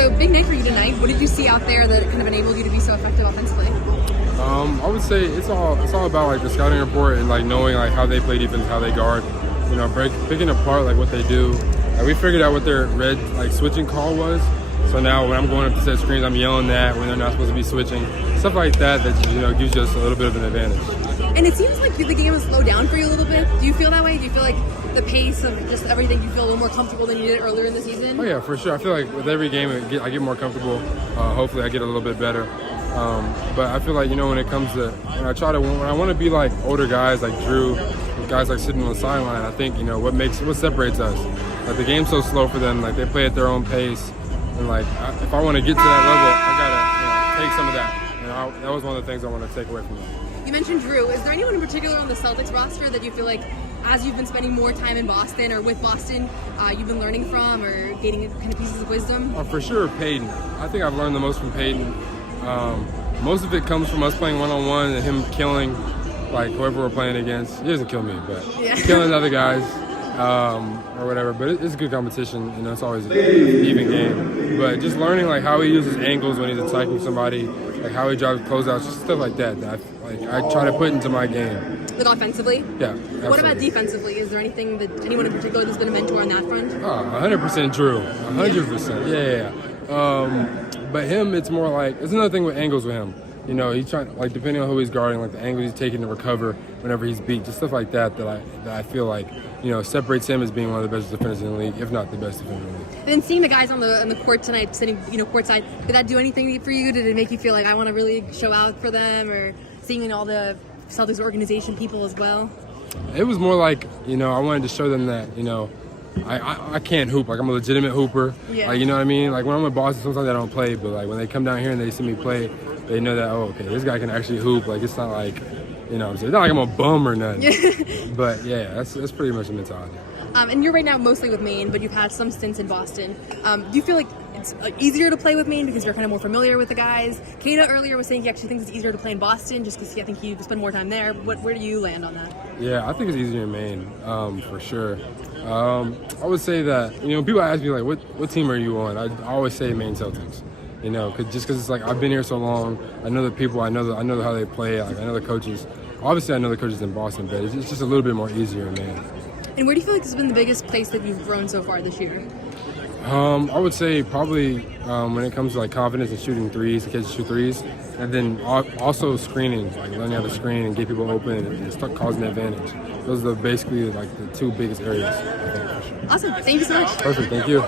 So big night for you tonight. What did you see out there that kind of enabled you to be so effective offensively? I would say it's all about like the scouting report and like knowing like how they play defense, how they guard, picking apart like what they do. Like, we figured out what their red like switching call was. So now when I'm going up to set screens, I'm yelling that when they're not supposed to be switching. Stuff like that gives us a little bit of an advantage. And it seems like the game has slowed down for you a little bit. Do you feel that way? Do you feel like the pace of just everything, you feel a little more comfortable than you did earlier in the season? Oh yeah, for sure. I feel like with every game I get more comfortable. Hopefully I get a little bit better. But I feel like, when it comes to, when I want to be like older guys like Drew, guys like sitting on the sideline, I think, what separates us. Like the game's so slow for them, like they play at their own pace. And like, if I want to get to that level, I gotta take some of that. That was one of the things I want to take away from them. You mentioned Drew. Is there anyone in particular on the Celtics roster that you feel like, as you've been spending more time in Boston or with Boston, you've been learning from or gaining kind of pieces of wisdom? For sure, Peyton. I think I've learned the most from Peyton. Most of it comes from us playing one-on-one and him killing like whoever we're playing against. He doesn't kill me, but killing other guys. Or whatever, but it's a good competition. It's always an even game. But just learning like how he uses angles when he's attacking somebody, like how he drives closeouts, just stuff like that. I try to put into my game. Like offensively? Yeah. Absolutely. What about defensively? Is there anything that anyone in particular that's been a mentor on that front? 100% Drew. 100%. Yeah. But him, it's more like it's another thing with angles with him. He's trying, like, depending on who he's guarding, like the angle he's taking to recover whenever he's beat, just stuff like that I feel like, separates him as being one of the best defenders in the league, if not the best defender in the league. And then seeing the guys on the court tonight, sitting, courtside, did that do anything for you? Did it make you feel like I want to really show out for them, or seeing all the Celtics organization people as well? It was more like, I wanted to show them that, I can't hoop. Like, I'm a legitimate hooper. Yeah. Like, you know what I mean? Like, when I'm in Boston, sometimes I don't play, but like when they come down here and they see me play, they know that, oh, okay, this guy can actually hoop. Like, it's not like, it's not like I'm a bum or nothing. But yeah, that's pretty much the mentality. And you're right now mostly with Maine, but you've had some stints in Boston. Do you feel like it's easier to play with Maine because you're kind of more familiar with the guys? Kana earlier was saying he actually thinks it's easier to play in Boston just because I think you spend more time there. Where do you land on that? Yeah, I think it's easier in Maine, for sure. I would say that, people ask me, like, what team are you on? I always say Maine Celtics. Just because it's like I've been here so long, I know the people, I know how they play, like I know the coaches. Obviously, I know the coaches in Boston, but it's just a little bit more easier in Maine. And where do you feel like this has been the biggest place that you've grown so far this year? I would say probably when it comes to like confidence and shooting threes, the kids shoot threes, and then also screening, like learning how to screen and get people open and start causing advantage. Those are basically like the two biggest areas, I think, for sure. Awesome. Thank you so much. Perfect. Thank you.